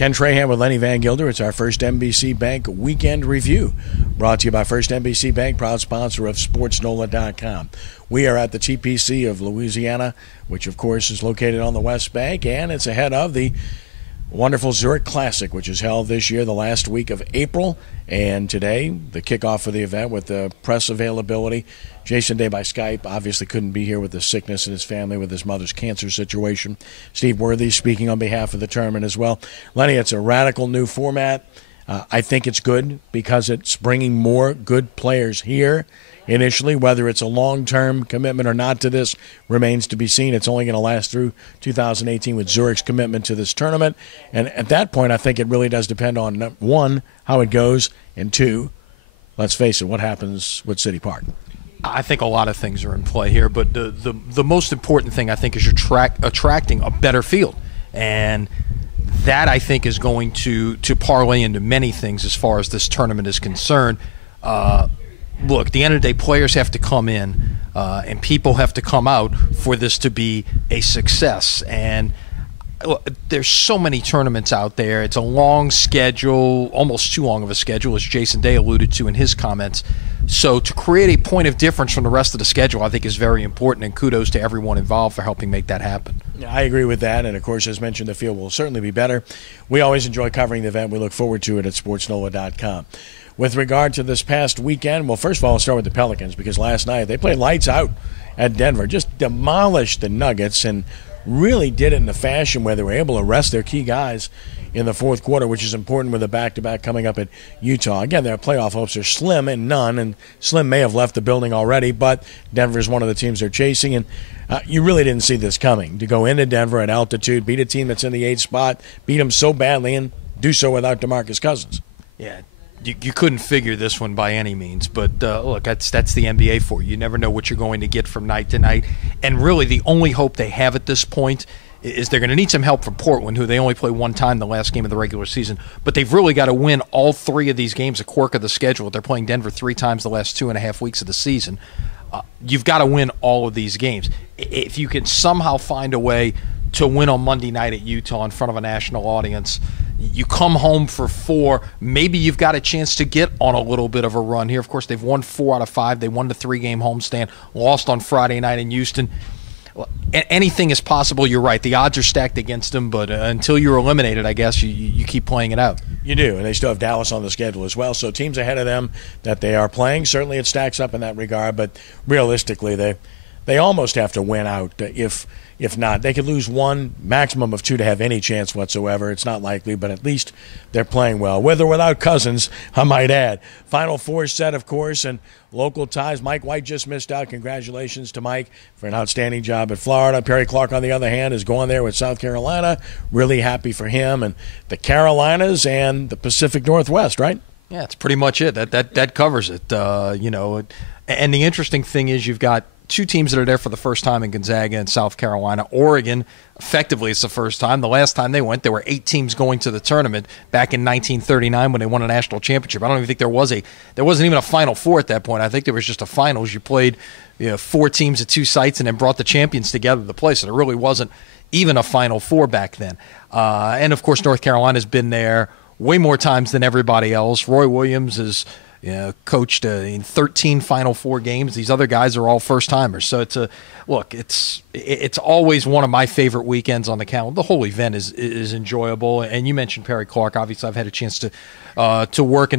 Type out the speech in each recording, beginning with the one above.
Ken Trahan with Lenny Vangilder. It's our First NBC Bank Weekend Review, brought to you by First NBC Bank, proud sponsor of SportsNOLA.com. We are at the TPC of Louisiana, which, of course, is located on the West Bank, and it's ahead of the wonderful Zurich Classic, which is held this year the last week of April. And today, the kickoff of the event with the press availability. Jason Day by Skype obviously couldn't be here with the sickness in his family with his mother's cancer situation. Steve Worthy speaking on behalf of the tournament as well. Lenny, it's a radical new format. I think it's good because it's bringing more good players here initially. Whether it's a long-term commitment or not to this remains to be seen. It's only going to last through 2018 with Zurich's commitment to this tournament. And at that point, I think it really does depend on, one, how it goes, and two, let's face it, what happens with City Park. I think a lot of things are in play here, but the most important thing, I think, is you're attracting a better field. And that, I think, is going to parlay into many things as far as this tournament is concerned. Look, at the end of the day, players have to come in and people have to come out for this to be a success. And there's so many tournaments out there. It's a long schedule, almost too long of a schedule, as Jason Day alluded to in his comments. So to create a point of difference from the rest of the schedule, I think, is very important, and kudos to everyone involved for helping make that happen. Yeah, I agree with that, and of course, as mentioned, the field will certainly be better. We always enjoy covering the event. We look forward to it at SportsNOLA.com. With regard to this past weekend, well, first of all, I'll start with the Pelicans, because last night they played lights out at Denver, just demolished the Nuggets, and really did it in a fashion where they were able to rest their key guys in the fourth quarter, which is important with a back-to-back coming up at Utah. Again, their playoff hopes are slim and none, and Slim may have left the building already, but Denver is one of the teams they're chasing, and you really didn't see this coming. To go into Denver at altitude, beat a team that's in the 8th spot, beat them so badly, and do so without DeMarcus Cousins. Yeah, you couldn't figure this one by any means, but look, that's the NBA for you. You never know what you're going to get from night to night, and really the only hope they have at this point is they're going to need some help from Portland, who they only play one time the last game of the regular season. But they've really got to win all three of these games, a quirk of the schedule. They're playing Denver 3 times the last 2.5 weeks of the season. You've got to win all of these games. If you can somehow find a way to win on Monday night at Utah in front of a national audience, you come home for 4. Maybe you've got a chance to get on a little bit of a run here. Of course, they've won 4 out of 5. They won the 3-game homestand, lost on Friday night in Houston. Anything is possible. You're right. The odds are stacked against them, but until you're eliminated, I guess, you keep playing it out. You do, and they still have Dallas on the schedule as well. So teams ahead of them that they are playing, certainly it stacks up in that regard, but realistically they almost have to win out. If not, they could lose 1, maximum of 2 to have any chance whatsoever. It's not likely, but at least they're playing well. With or without Cousins, I might add. Final 4 set, of course, and local ties. Mike White just missed out. Congratulations to Mike for an outstanding job at Florida. Perry Clark, on the other hand, is going there with South Carolina. Really happy for him. And the Carolinas and the Pacific Northwest, right? Yeah, it's pretty much it. That covers it. And the interesting thing is you've got 2 teams that are there for the first time in Gonzaga and South Carolina. Oregon, effectively, it's the first time. The last time they went, there were 8 teams going to the tournament back in 1939 when they won a national championship. I don't even think there wasn't even a Final Four at that point. I think there was just a finals. You played 4 teams at 2 sites and then brought the champions together to play. So there really wasn't even a Final Four back then. And, of course, North Carolina's been there way more times than everybody else. Roy Williams is coached in 13 Final Four games. These other guys are all first-timers. So it's always one of my favorite weekends on the calendar. The whole event is enjoyable. And you mentioned Perry Clark. Obviously, I've had a chance to work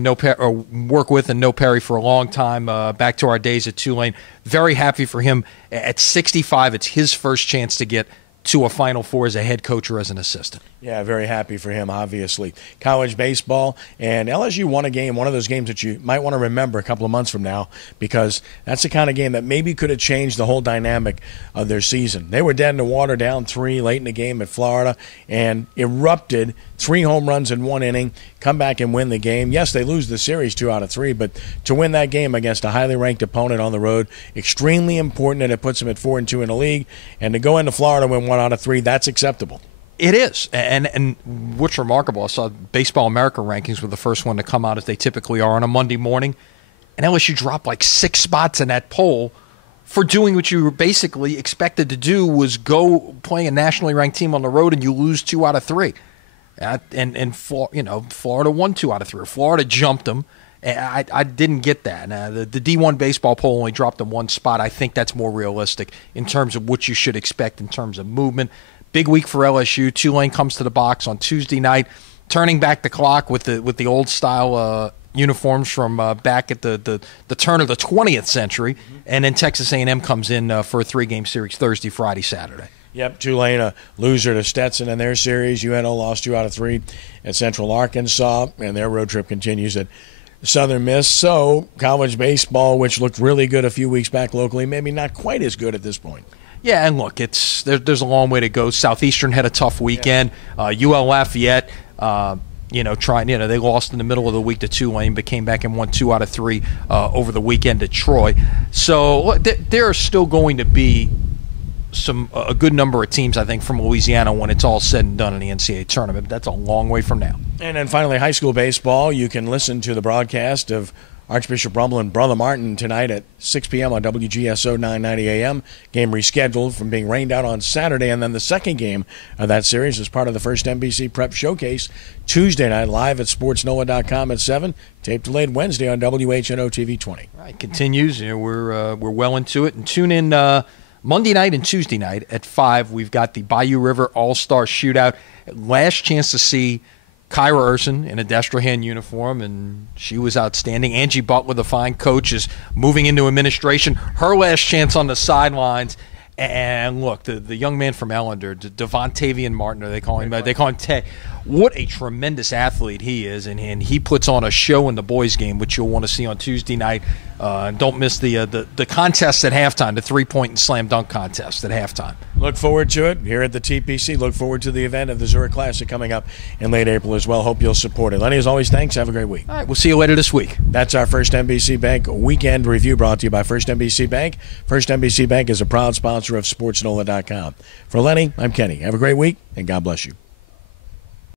with and know Perry for a long time, back to our days at Tulane. Very happy for him. At 65, it's his first chance to get to a Final Four as a head coach or as an assistant. Yeah, very happy for him, obviously. College baseball, and LSU won a game, one of those games that you might want to remember a couple of months from now, because that's the kind of game that maybe could have changed the whole dynamic of their season. They were dead in the water, down 3 late in the game at Florida, and erupted 3 home runs in 1 inning, come back and win the game. Yes, they lose the series 2 out of 3, but to win that game against a highly ranked opponent on the road, extremely important, and it puts them at 4-2 in the league. And to go into Florida and win 1 out of 3, that's acceptable. It is, and what's remarkable, I saw Baseball America rankings were the first one to come out, as they typically are on a Monday morning, and LSU dropped like 6 spots in that poll for doing what you were basically expected to do, was go play a nationally ranked team on the road and you lose 2 out of 3. Florida won 2 out of 3. Florida jumped them. I didn't get that. The D1 baseball poll only dropped them 1 spot. I think that's more realistic in terms of what you should expect in terms of movement. Big week for LSU. Tulane comes to the box on Tuesday night, turning back the clock with the old style uniforms from back at the turn of the 20th century, and then Texas A&M comes in for a 3-game series Thursday, Friday, Saturday. Yep, Tulane a loser to Stetson in their series. UNO lost 2 out of 3 at Central Arkansas, and their road trip continues at Southern Miss. So college baseball, which looked really good a few weeks back locally, maybe not quite as good at this point. Yeah, and look, there's a long way to go. Southeastern had a tough weekend. ULF yet, they lost in the middle of the week to Tulane, but came back and won 2 out of 3 over the weekend at Troy. So there are still going to be a good number of teams, I think, from Louisiana when it's all said and done in the NCAA tournament. But that's a long way from now. And then finally, high school baseball. You can listen to the broadcast of Archbishop Rummel and Brother Martin tonight at 6 p.m. on WGSO 990 AM. Game rescheduled from being rained out on Saturday. And then the second game of that series is part of the First NBC Prep Showcase Tuesday night live at SportsNOLA.com at 7. Tape delayed Wednesday on WHNO TV 20. All right, continues. We're well into it. And tune in Monday night and Tuesday night at 5. We've got the Bayou River All-Star Shootout. Last chance to see Kyra Urson in a Trahan uniform, and she was outstanding. Angie Butler, the fine coach, is moving into administration. Her last chance on the sidelines. And look, the young man from Ellender, Devontavian Martin, they call him Tay. What a tremendous athlete he is, and he puts on a show in the boys' game, which you'll want to see on Tuesday night. Don't miss the contest at halftime, the 3-point and slam dunk contest at halftime. Look forward to it here at the TPC. Look forward to the event of the Zurich Classic coming up in late April as well. Hope you'll support it. Lenny, as always, thanks. Have a great week. All right, we'll see you later this week. That's our First NBC Bank Weekend Review, brought to you by First NBC Bank. First NBC Bank is a proud sponsor of SportsNOLA.com. For Lenny, I'm Kenny. Have a great week, and God bless you.